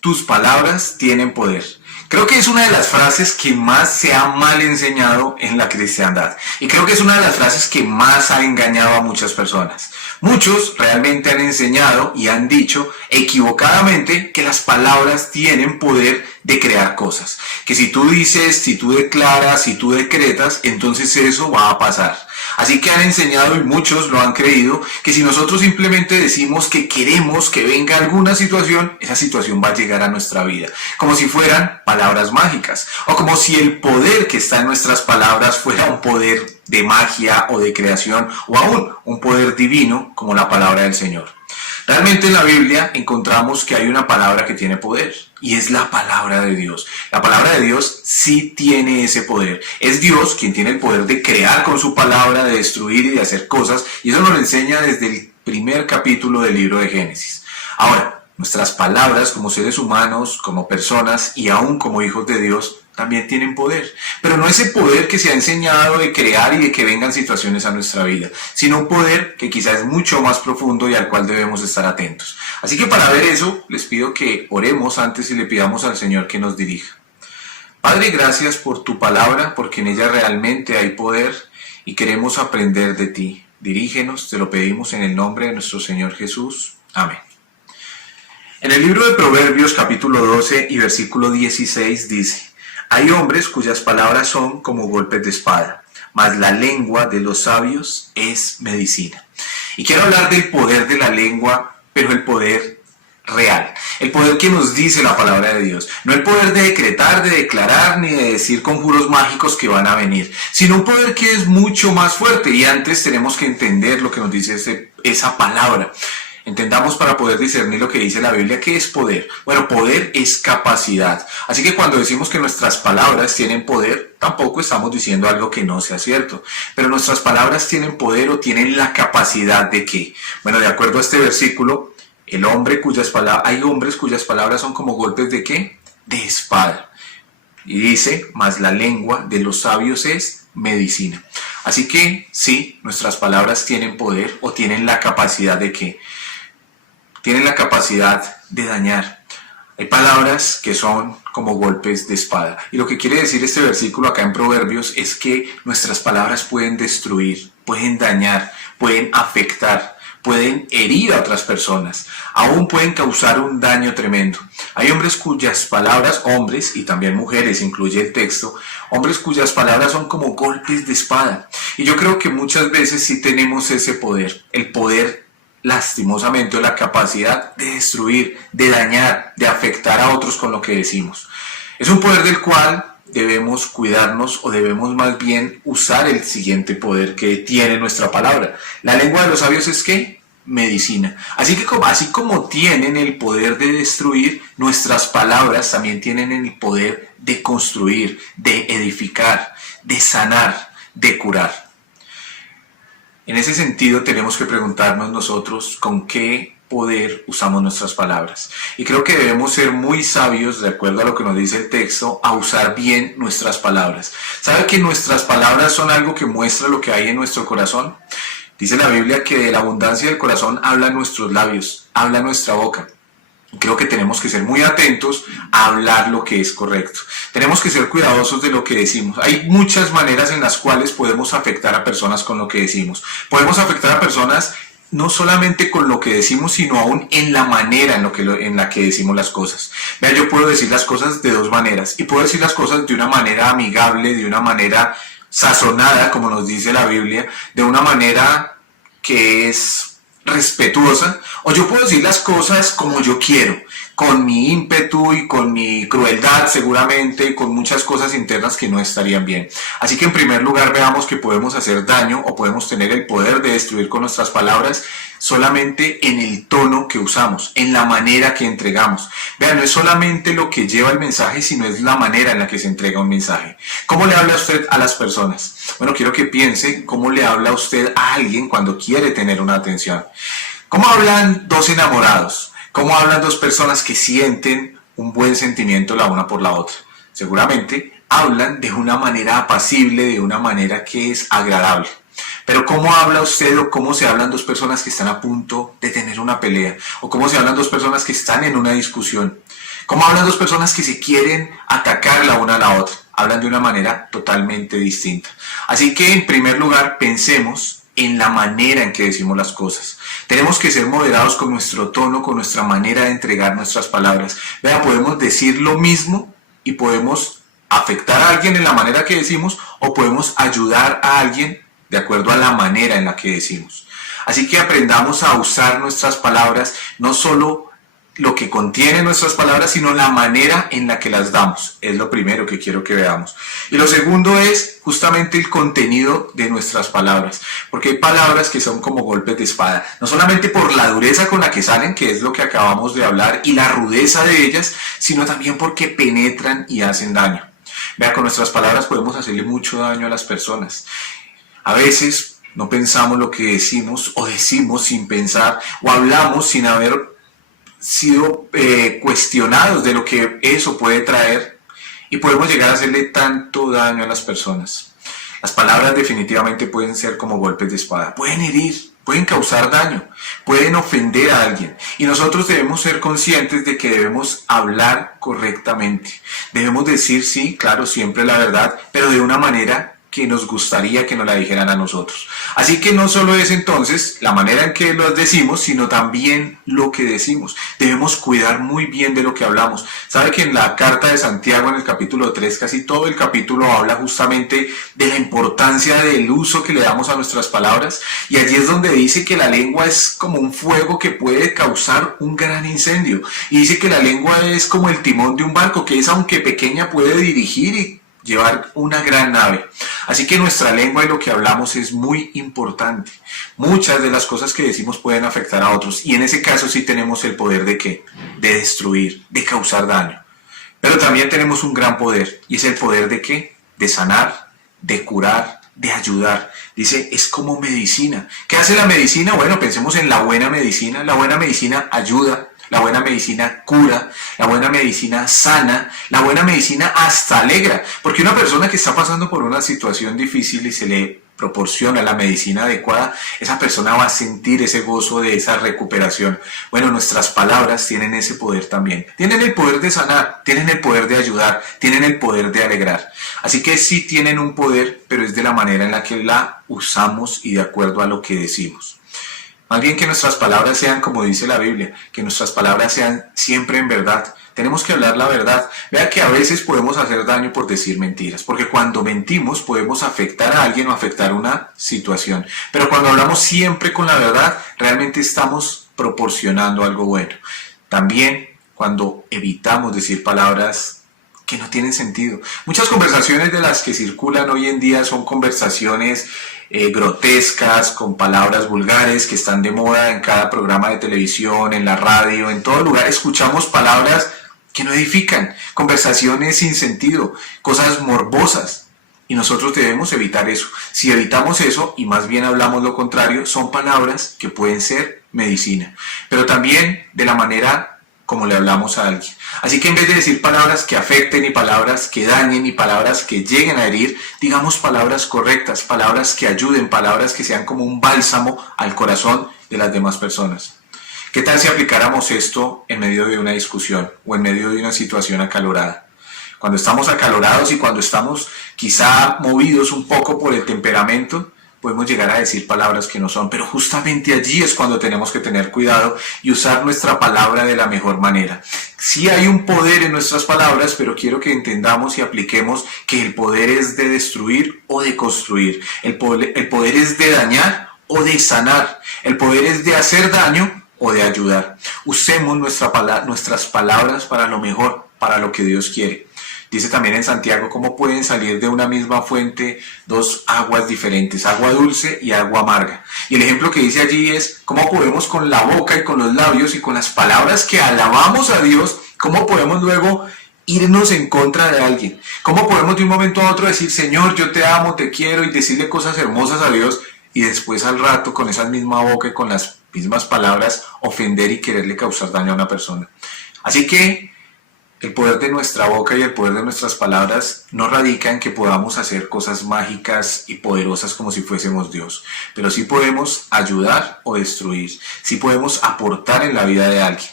tus palabras tienen poder. Creo que es una de las frases que más se ha mal enseñado en la cristiandad. Y creo que es una de las frases que más ha engañado a muchas personas. Muchos realmente han enseñado y han dicho equivocadamente que las palabras tienen poder de crear cosas. Que si tú dices, si tú declaras, si tú decretas, entonces eso va a pasar. Así que han enseñado, y muchos lo han creído, que si nosotros simplemente decimos que queremos que venga alguna situación, esa situación va a llegar a nuestra vida. Como si fueran palabras mágicas. O como si el poder que está en nuestras palabras fuera un poder de magia o de creación, o aún un poder divino como la palabra del Señor. Realmente en la Biblia encontramos que hay una palabra que tiene poder, y es la palabra de Dios. La palabra de Dios sí tiene ese poder. Es Dios quien tiene el poder de crear con su palabra, de destruir y de hacer cosas, y eso nos lo enseña desde el primer capítulo del libro de Génesis. Ahora, nuestras palabras como seres humanos, como personas y aún como hijos de Dios, también tienen poder, pero no ese poder que se ha enseñado de crear y de que vengan situaciones a nuestra vida, sino un poder que quizás es mucho más profundo y al cual debemos estar atentos. Así que para ver eso, les pido que oremos antes y le pidamos al Señor que nos dirija. Padre, gracias por tu palabra, porque en ella realmente hay poder y queremos aprender de ti. Dirígenos, te lo pedimos en el nombre de nuestro Señor Jesús. Amén. En el libro de Proverbios capítulo 12 y versículo 16 dice: hay hombres cuyas palabras son como golpes de espada, mas la lengua de los sabios es medicina. Y quiero hablar del poder de la lengua, pero el poder real, el poder que nos dice la palabra de Dios. No el poder de decretar, de declarar, ni de decir conjuros mágicos que van a venir, sino un poder que es mucho más fuerte. Y antes tenemos que entender lo que nos dice esa palabra. Entendamos para poder discernir lo que dice la Biblia. ¿Qué es poder? Bueno, poder es capacidad. Así que cuando decimos que nuestras palabras tienen poder, tampoco estamos diciendo algo que no sea cierto. Pero nuestras palabras tienen poder o tienen la capacidad de ¿qué? Bueno, de acuerdo a este versículo, hay hombres cuyas palabras son como golpes de ¿qué? De espada. Y dice, mas la lengua de los sabios es medicina. Así que sí, nuestras palabras tienen poder o tienen la capacidad de ¿qué? Tienen la capacidad de dañar. Hay palabras que son como golpes de espada. Y lo que quiere decir este versículo acá en Proverbios es que nuestras palabras pueden destruir, pueden dañar, pueden afectar, pueden herir a otras personas, aún pueden causar un daño tremendo. Hay hombres cuyas palabras, hombres y también mujeres, incluye el texto, hombres cuyas palabras son como golpes de espada. Y yo creo que muchas veces sí tenemos ese poder, el poder lastimosamente o la capacidad de destruir, de dañar, de afectar a otros con lo que decimos. Es un poder del cual debemos cuidarnos o debemos más bien usar el siguiente poder que tiene nuestra palabra. La lengua de los sabios es ¿qué? Medicina. Así como tienen el poder de destruir, nuestras palabras también tienen el poder de construir, de edificar, de sanar, de curar. En ese sentido tenemos que preguntarnos nosotros con qué poder usamos nuestras palabras. Y creo que debemos ser muy sabios, de acuerdo a lo que nos dice el texto, a usar bien nuestras palabras. ¿Sabe que nuestras palabras son algo que muestra lo que hay en nuestro corazón? Dice la Biblia que de la abundancia del corazón hablan nuestros labios, habla nuestra boca. Creo que tenemos que ser muy atentos a hablar lo que es correcto. Tenemos que ser cuidadosos de lo que decimos. Hay muchas maneras en las cuales podemos afectar a personas con lo que decimos. Podemos afectar a personas no solamente con lo que decimos, sino aún en la manera en la que decimos las cosas. Vean, yo puedo decir las cosas de dos maneras. Y puedo decir las cosas de una manera amigable, de una manera sazonada, como nos dice la Biblia, de una manera que es respetuosa, o yo puedo decir las cosas como yo quiero, con mi ímpetu y con mi crueldad seguramente, con muchas cosas internas que no estarían bien. Así que en primer lugar veamos que podemos hacer daño o podemos tener el poder de destruir con nuestras palabras solamente en el tono que usamos, en la manera que entregamos. Vean, no es solamente lo que lleva el mensaje, sino es la manera en la que se entrega un mensaje. ¿Cómo le habla usted a las personas? Bueno, quiero que piense cómo le habla usted a alguien cuando quiere tener una atención. ¿Cómo hablan dos enamorados? ¿Cómo hablan dos personas que sienten un buen sentimiento la una por la otra? Seguramente hablan de una manera apacible, de una manera que es agradable. Pero ¿cómo habla usted o cómo se hablan dos personas que están a punto de tener una pelea? ¿O cómo se hablan dos personas que están en una discusión? ¿Cómo hablan dos personas que se quieren atacar la una a la otra? Hablan de una manera totalmente distinta. Así que en primer lugar pensemos en la manera en que decimos las cosas. Tenemos que ser moderados con nuestro tono, con nuestra manera de entregar nuestras palabras. Vea, podemos decir lo mismo y podemos afectar a alguien en la manera que decimos o podemos ayudar a alguien de acuerdo a la manera en la que decimos. Así que aprendamos a usar nuestras palabras, no solo lo que contienen nuestras palabras, sino la manera en la que las damos. Es lo primero que quiero que veamos. Y lo segundo es justamente el contenido de nuestras palabras, porque hay palabras que son como golpes de espada, no solamente por la dureza con la que salen, que es lo que acabamos de hablar, y la rudeza de ellas, sino también porque penetran y hacen daño. Vea, con nuestras palabras podemos hacerle mucho daño a las personas. A veces no pensamos lo que decimos, o decimos sin pensar, o hablamos sin haber sido cuestionados de lo que eso puede traer, y podemos llegar a hacerle tanto daño a las personas. Las palabras definitivamente pueden ser como golpes de espada, pueden herir, pueden causar daño, pueden ofender a alguien, y nosotros debemos ser conscientes de que debemos hablar correctamente. Debemos decir, sí, claro, siempre la verdad, pero de una manera que nos gustaría que nos la dijeran a nosotros. Así que no solo es entonces la manera en que lo decimos, sino también lo que decimos. Debemos cuidar muy bien de lo que hablamos. Sabe que en la carta de Santiago, en el capítulo 3, casi todo el capítulo habla justamente de la importancia del uso que le damos a nuestras palabras, y allí es donde dice que la lengua es como un fuego que puede causar un gran incendio, y dice que la lengua es como el timón de un barco, que es, aunque pequeña, puede dirigir y llevar una gran nave. Así que nuestra lengua y lo que hablamos es muy importante. Muchas de las cosas que decimos pueden afectar a otros, y en ese caso sí tenemos el poder de ¿qué? De destruir, de causar daño. Pero también tenemos un gran poder, y es el poder de ¿qué? De sanar, de curar, de ayudar. Dice, es como medicina. ¿Qué hace la medicina? Bueno, pensemos en la buena medicina. La buena medicina ayuda. La buena medicina cura, la buena medicina sana, la buena medicina hasta alegra. Porque una persona que está pasando por una situación difícil y se le proporciona la medicina adecuada, esa persona va a sentir ese gozo de esa recuperación. Bueno, nuestras palabras tienen ese poder también. Tienen el poder de sanar, tienen el poder de ayudar, tienen el poder de alegrar. Así que sí tienen un poder, pero es de la manera en la que la usamos y de acuerdo a lo que decimos. Más bien que nuestras palabras sean como dice la Biblia, que nuestras palabras sean siempre en verdad. Tenemos que hablar la verdad. Vea que a veces podemos hacer daño por decir mentiras, porque cuando mentimos podemos afectar a alguien o afectar una situación. Pero cuando hablamos siempre con la verdad, realmente estamos proporcionando algo bueno. También cuando evitamos decir palabras que no tienen sentido. Muchas conversaciones de las que circulan hoy en día son conversaciones grotescas, con palabras vulgares que están de moda en cada programa de televisión, en la radio, en todo lugar. Escuchamos palabras que no edifican, conversaciones sin sentido, cosas morbosas. Y nosotros debemos evitar eso. Si evitamos eso y más bien hablamos lo contrario, son palabras que pueden ser medicina. Pero también de la manera como le hablamos a alguien. Así que en vez de decir palabras que afecten y palabras que dañen y palabras que lleguen a herir, digamos palabras correctas, palabras que ayuden, palabras que sean como un bálsamo al corazón de las demás personas. ¿Qué tal si aplicáramos esto en medio de una discusión o en medio de una situación acalorada? Cuando estamos acalorados y cuando estamos quizá movidos un poco por el temperamento, podemos llegar a decir palabras que no son, pero justamente allí es cuando tenemos que tener cuidado y usar nuestra palabra de la mejor manera. Sí hay un poder en nuestras palabras, pero quiero que entendamos y apliquemos que el poder es de destruir o de construir. El poder es de dañar o de sanar. El poder es de hacer daño o de ayudar. Usemos nuestras palabras para lo mejor, para lo que Dios quiere. Dice también en Santiago cómo pueden salir de una misma fuente dos aguas diferentes, agua dulce y agua amarga. Y el ejemplo que dice allí es cómo podemos con la boca y con los labios y con las palabras que alabamos a Dios, cómo podemos luego irnos en contra de alguien. Cómo podemos de un momento a otro decir, Señor, yo te amo, te quiero, y decirle cosas hermosas a Dios, y después al rato con esa misma boca y con las mismas palabras ofender y quererle causar daño a una persona. Así que el poder de nuestra boca y el poder de nuestras palabras no radica en que podamos hacer cosas mágicas y poderosas como si fuésemos Dios, pero sí podemos ayudar o destruir, sí podemos aportar en la vida de alguien.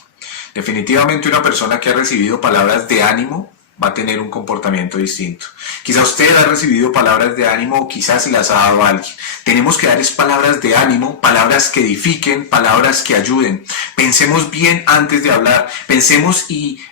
Definitivamente una persona que ha recibido palabras de ánimo va a tener un comportamiento distinto. Quizá usted ha recibido palabras de ánimo o quizás se las ha dado a alguien. Tenemos que dar palabras de ánimo, palabras que edifiquen, palabras que ayuden. Pensemos bien antes de hablar, pensemos y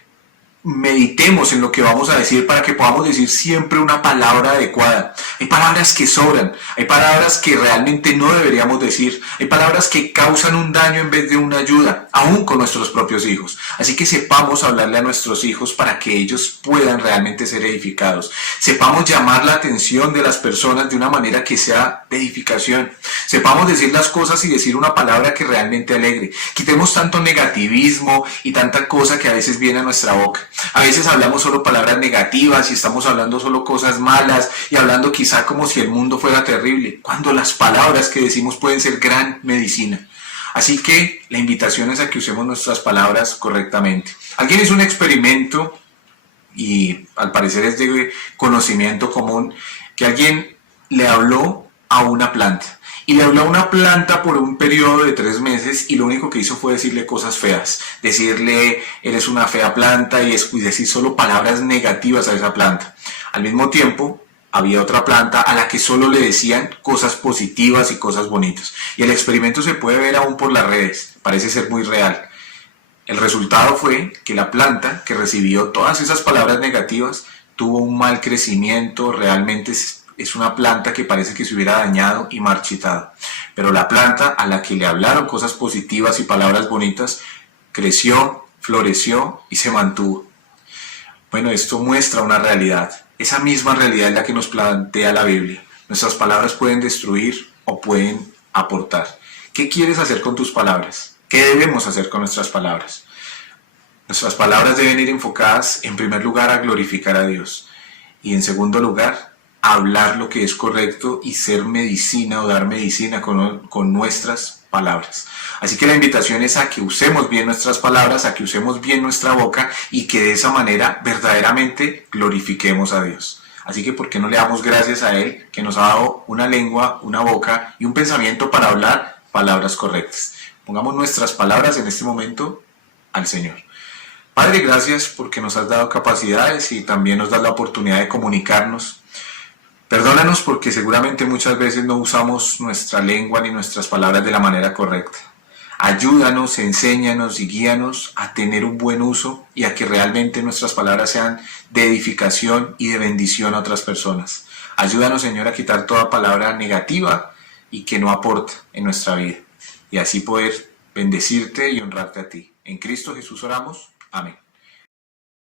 meditemos en lo que vamos a decir para que podamos decir siempre una palabra adecuada. Hay palabras que sobran, hay palabras que realmente no deberíamos decir, hay palabras que causan un daño en vez de una ayuda, aún con nuestros propios hijos. Así que sepamos hablarle a nuestros hijos para que ellos puedan realmente ser edificados. Sepamos llamar la atención de las personas de una manera que sea de edificación. Sepamos decir las cosas y decir una palabra que realmente alegre. Quitemos tanto negativismo y tanta cosa que a veces viene a nuestra boca. A veces hablamos solo palabras negativas y estamos hablando solo cosas malas y hablando quizá como si el mundo fuera terrible, cuando las palabras que decimos pueden ser gran medicina. Así que la invitación es a que usemos nuestras palabras correctamente. Alguien hizo un experimento y al parecer es de conocimiento común, que alguien le habló a una planta. Y le habló a una planta por un periodo de 3 meses y lo único que hizo fue decirle cosas feas. Decirle, eres una fea planta y decir solo palabras negativas a esa planta. Al mismo tiempo, había otra planta a la que solo le decían cosas positivas y cosas bonitas. Y el experimento se puede ver aún por las redes. Parece ser muy real. El resultado fue que la planta que recibió todas esas palabras negativas tuvo un mal crecimiento, realmente es una planta que parece que se hubiera dañado y marchitado. Pero la planta a la que le hablaron cosas positivas y palabras bonitas, creció, floreció y se mantuvo. Bueno, esto muestra una realidad. Esa misma realidad es la que nos plantea la Biblia. Nuestras palabras pueden destruir o pueden aportar. ¿Qué quieres hacer con tus palabras? ¿Qué debemos hacer con nuestras palabras? Nuestras palabras deben ir enfocadas, en primer lugar, a glorificar a Dios. Y en segundo lugar, hablar lo que es correcto y ser medicina o dar medicina con nuestras palabras. Así que la invitación es a que usemos bien nuestras palabras, a que usemos bien nuestra boca y que de esa manera verdaderamente glorifiquemos a Dios. Así que ¿por qué no le damos gracias a Él que nos ha dado una lengua, una boca y un pensamiento para hablar palabras correctas? Pongamos nuestras palabras en este momento al Señor. Padre, gracias porque nos has dado capacidades y también nos das la oportunidad de comunicarnos. Perdónanos porque seguramente muchas veces no usamos nuestra lengua ni nuestras palabras de la manera correcta. Ayúdanos, enséñanos y guíanos a tener un buen uso y a que realmente nuestras palabras sean de edificación y de bendición a otras personas. Ayúdanos, Señor, a quitar toda palabra negativa y que no aporta en nuestra vida. Y así poder bendecirte y honrarte a ti. En Cristo Jesús oramos. Amén.